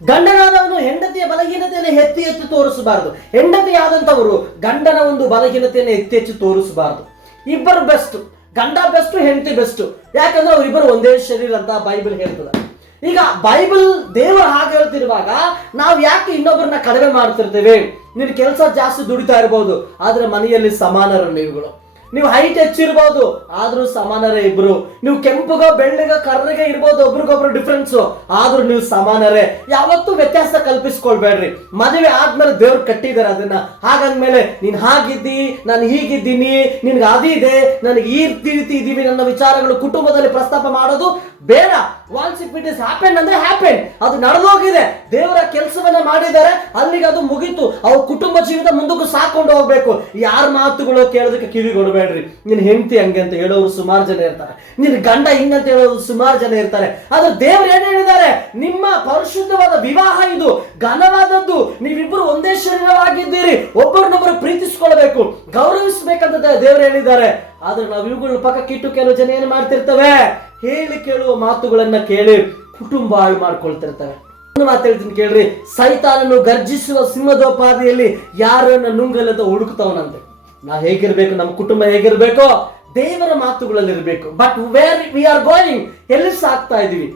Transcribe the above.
ಗಂಡನಾದವನು ಹೆಂಡತಿಯ ಬಲಹೀನತೆಯನ್ನು ಹೆಚ್ಚು ಹೆಚ್ಚು ತೋರಿಸಬಾರದು. ಹೆಂಡತಿಯಾದಂಥವರು ಗಂಡನ ಒಂದು ಬಲಹೀನತೆಯನ್ನು ಹೆಚ್ಚು ಹೆಚ್ಚು ತೋರಿಸಬಾರದು. ಇಬ್ಬರು ಬೆಸ್ಟ್, ಗಂಡ ಬೆಸ್ಟ್, ಹೆಂಡತಿ ಬೆಸ್ಟ್. ಯಾಕಂದ್ರೆ ಅವರಿಬ್ಬರು ಒಂದೇ ಶರೀರ ಅಂತ ಬೈಬಲ್ ಹೇಳ್ತದೆ. ಈಗ ಬೈಬಲ್ ದೇವರು ಹಾಗೆ ಹೇಳ್ತಿರುವಾಗ ನಾವು ಯಾಕೆ ಇನ್ನೊಬ್ಬರನ್ನ ಕಡಿಮೆ ಮಾಡ್ತಿರ್ತೇವೆ? ನಿನ್ ಕೆಲಸ ಜಾಸ್ತಿ ದುಡಿತಾ ಇರಬಹುದು ಆದ್ರೆ ಮನೆಯಲ್ಲಿ ಸಮಾನರ ನೀವುಗಳು ನೀವು ಹೈಟ್ ಹೆಚ್ಚಿರ್ಬೋದು ಆದ್ರೂ ಸಮಾನರೇ ಇಬ್ರು. ನೀವು ಕೆಂಪುಗ, ಬೆಳ್ಳಗ, ಕರ್ರಿಗ ಇರ್ಬೋದು, ಒಬ್ರಿಗೊಬ್ರು ಡಿಫ್ರೆನ್ಸ್ ಆದ್ರೂ ನೀವು ಸಮಾನರೇ. ಯಾವತ್ತೂ ವ್ಯತ್ಯಾಸ ಕಲ್ಪಿಸ್ಕೊಳ್ಬೇಡ್ರಿ. ಮದುವೆ ಆದ್ಮೇಲೆ ದೇವ್ರು ಕಟ್ಟಿದಾರೆ ಅದನ್ನ. ಹಾಗಂದ್ಮೇಲೆ, ನೀನ್ ಹಾಗಿದ್ದಿ, ನಾನು ಹೀಗಿದ್ದೀನಿ, ನಿನ್ಗೆ ಅದಿದೆ, ನನಗೆ ಈ ರೀತಿ ಇದೀವಿ ನನ್ನ ವಿಚಾರಗಳು ಕುಟುಂಬದಲ್ಲಿ ಪ್ರಸ್ತಾಪ ಮಾಡೋದು ಬೇಡ. Once if it is happen ಅಂದ್ರೆ ಹ್ಯಾಪನ್ ಅದು ನಡೆದೋಗಿದೆ ದೇವರ ಕೆಲಸವನ್ನ ಮಾಡಿದ್ದಾರೆ. ಅಲ್ಲಿಗೆ ಅದು ಮುಗೀತು. ಅವ್ರ ಕುಟುಂಬ ಜೀವಿತ ಮುಂದಕ್ಕೂ ಸಾಕೊಂಡು ಹೋಗ್ಬೇಕು. ಯಾರ ಮಾತುಗಳು ಕೇಳೋದಕ್ಕೆ ಕಿವಿ ಕೊಡಬೇಡ್ರಿ. ನಿನ್ ಹೆಂಡತಿ ಹಂಗೆ ಅಂತ ಹೇಳೋರು ಸುಮಾರು ಜನ ಇರ್ತಾರೆ. ನಿನ್ ಗಂಡ ಹಿಂಗಂತ ಹೇಳೋರು ಸುಮಾರು ಜನ ಇರ್ತಾರೆ. ಆದ್ರೆ ದೇವ್ರು ಏನ್ ಹೇಳಿದ್ದಾರೆ? ನಿಮ್ಮ ಪರಿಶುದ್ಧವಾದ ವಿವಾಹ ಇದು. ಘನವಾದದ್ದು. ನೀವಿಬ್ಬರು ಒಂದೇ ಶರೀರವಾಗಿದ್ದೀರಿ. ಒಬ್ಬರನ್ನೊಬ್ಬರು ಪ್ರೀತಿಸ್ಕೊಳ್ಬೇಕು ಗೌರವಿಸಬೇಕಂತ ದೇವರು ಹೇಳಿದ್ದಾರೆ. ಆದ್ರೆ ನಾವು ಇವುಗಳ ಪಕ್ಕಕ್ಕಿಟ್ಟು ಕೆಲವು ಜನ ಏನ್ ಮಾಡ್ತಿರ್ತವೆ? ಹೇಳಿ ಕೇಳುವ ಮಾತುಗಳನ್ನ ಕೇಳಿ ಕುಟುಂಬ ಹಾಳು ಮಾಡ್ಕೊಳ್ತಿರ್ತವೆ. ಮಾತು ಹೇಳ್ತೀನಿ ಕೇಳ್ರಿ. ಸೈತಾನನ್ನು ಗರ್ಜಿಸುವ ಸಿಂಹದೋಪಾದಿಯಲ್ಲಿ ಯಾರನ್ನ ನುಂಗಲದ ಹುಡುಕ್ತವನಂತೆ. ನಾ ಹೇಗಿರ್ಬೇಕು? ನಮ್ಮ ಕುಟುಂಬ ಹೇಗಿರ್ಬೇಕು? ದೇವರ ಮಾತುಗಳಲ್ಲಿ ಇರಬೇಕು but where we are going ಎಲ್ಲಿ ಸಾಕ್ತಾ ಇದೀವಿ?